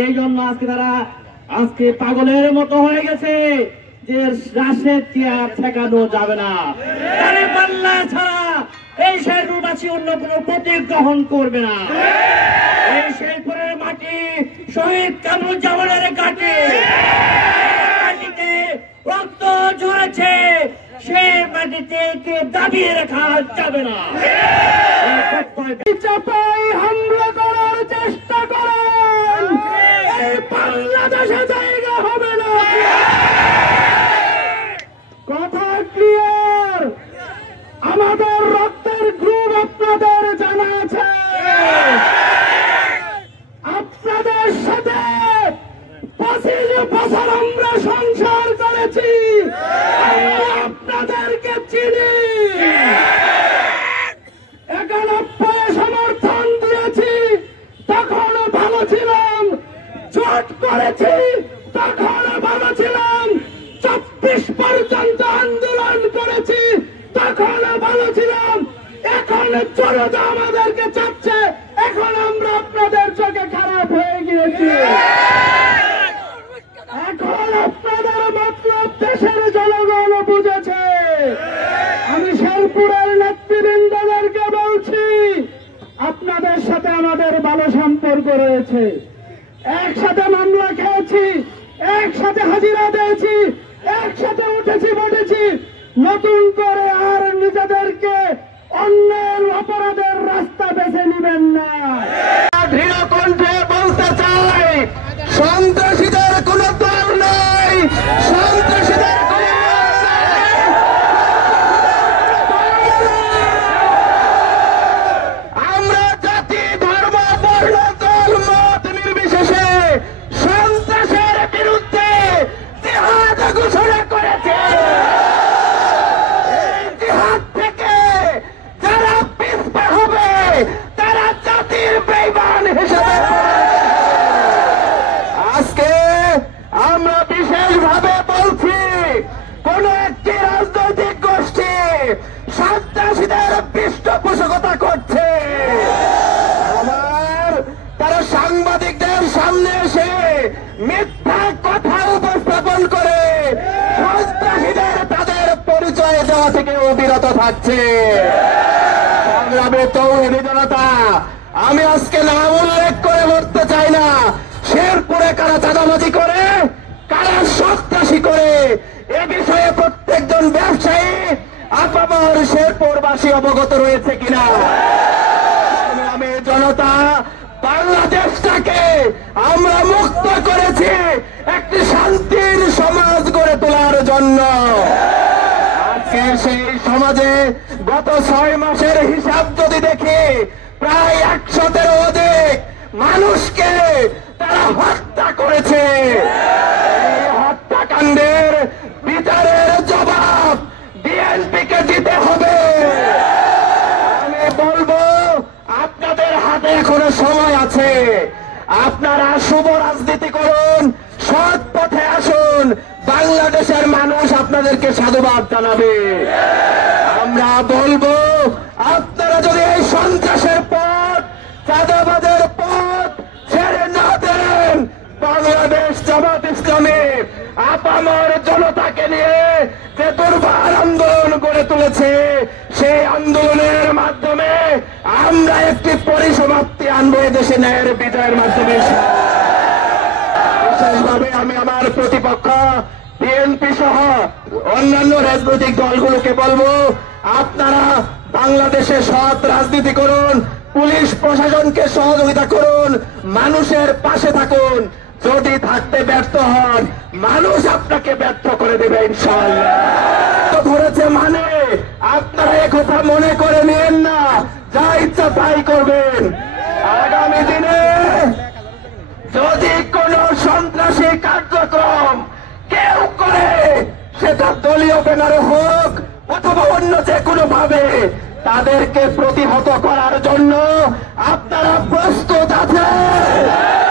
এই জন্য আজকে তারা আজকে পাগলের মতো হয়ে গেছে যে রাশের চেয়ার ঠেকানো যাবে না, পাল্লা ছাড়া এই শেরপুরবাসী অন্য কোনো প্রতীক গ্রহণ করবে না। এই শেরপুরের মাটি শহীদ কামরুজ্জামানের ঘাটে মাটিতে রক্ত ঝরেছে, সেই মাটিতে দাবিয়ে রাখা যাবে না। চাপাই হামলা করার চেষ্টা করেন, এই বাংলাদেশে জায়গা হবে না। কথা ক্লিয়ার? আমাদের রক্তের গ্রুপ আপনাদের জানা আছে, আপনাদের সাথে 25 বছর আমরা সংসার করেছি, আপনাদেরকে চিনি। 91 সমর্থন দিয়েছি, তখন ভালো ছিলাম। জোট করেছি, তখন ভালো ছিলাম। 24 পর্যন্ত আন্দোলন করেছি, তখন ভালো ছিলাম। এখন জনতা আমাদেরকে চাচ্ছে, এখন আমরা আপনাদের চোখে খারাপ হয়ে গিয়েছি। এখন আপনাদের মতলব দেশের জনগণ বুঝেছে। আমি শেরপুরের নেতৃবৃন্দদেরকে বলছি, আপনাদের সাথে আমাদের ভালো সম্পর্ক রয়েছে। একসাথে মামলা খেয়েছি, একসাথে হাজিরা দিয়েছি, একসাথে উঠেছি বসেছি। নতুন করে আর নিজেদেরকে অন্যের অপরাধের রাস্তা বেছে নেবেন না। দৃঢ় কণ্ঠে বলতে চাই, সন্ত্রাসীদের কোনো দল নাই, সন্ত্রাসীদের আমরা জাতি ধর্ম বর্ণ দল মত নির্বিশেষে সন্ত্রাসের বিরুদ্ধে জিহাদ ঘোষণা করেছে। এই জিহাদ থেকে যারা পিছপা হবে তারা জাতির বেঈমান হিসেবে আজকে আমরা বিশেষভাবে বলছি, কোন একটি রাজনৈতিক গোষ্ঠী সন্ত্রাসীদের পৃষ্ঠপোষকতা করছে। তারা সাংবাদিকদের সামনে এসে মিথ্যা কথা উপস্থাপন করে সন্ত্রাসীদের তাদের পরিচয় দেওয়া থেকে বিরত থাকছে। সংগ্রামী তৌহিদি জনতা, আমি আজকে নাম উল্লেখ করে বলতে চাই না শেরপুরে কারা চাঁদাবাজি করে, কারা সন্ত্রাসী করে, এ বিষয়ে প্রত্যেকজন ব্যবসায়ী আপামর শেরপুরবাসী অবগত রয়েছে কিনা। সংগ্রামী জনতা, বাংলাদেশটাকে আমরা মুক্ত করেছি একটি শান্তির সমাজ গড়ে তোলার জন্য। আজকে সেই সমাজে গত 6 মাসের হিসাব যদি দেখি, প্রায় 100-এর অধিক মানুষকে তারা হত্যা করেছে। এই হত্যাকাণ্ডের বিচারের জবাব বিএনপিকে দিতে হবে। আমি বলবো, আপনাদের হাতে এখনো সময় আছে, আপনারা শুভ রাজনীতি করুন, সৎ পথে আসুন, বাংলাদেশের মানুষ আপনাদেরকে সাধুবাদ জানাবে। আমরা বলবো, আপনারা যদি এই সন্ত্রাসের পথ, চাঁদাবাজের পথ ছেড়ে না দেন, বাংলাদেশ জামাত ইসলামী আপামর জনতাকে নিয়ে যে দুর্বার আন্দোলন গড়ে তুলেছে, সেই আন্দোলনের মাধ্যমে আমরা একটি পরিসমাপ্তি আনবো দেশে, ন্যায়ের বিজয়ের মাধ্যমে। বিশেষভাবে আমি আমার প্রতিপক্ষ বিএনপি সহ অন্যান্য রাজনৈতিক দলগুলোকে বলবো, আপনারা বাংলাদেশে সৎ রাজনীতি করুন, পুলিশ প্রশাসনকে সহযোগিতা করুন, মানুষের পাশে থাকুন। যদি থাকতে ব্যর্থ হন, মানুষ আপনাকে ব্যর্থ করে দেবে ইনশাআল্লাহ। ধরেছে মানে আপনারা একথা মনে করে নিয়েন না, যা ইচ্ছা তাই করবেন। আগামী দিনে যদি কোন সন্ত্রাসী কার্যক্রম কেউ করে, সেটা দলীয় ব্যানারে হোক অথবা অন্য যে কোনো ভাবে, তাদেরকে প্রতিহত করার জন্য আপনারা প্রস্তুত আছেন।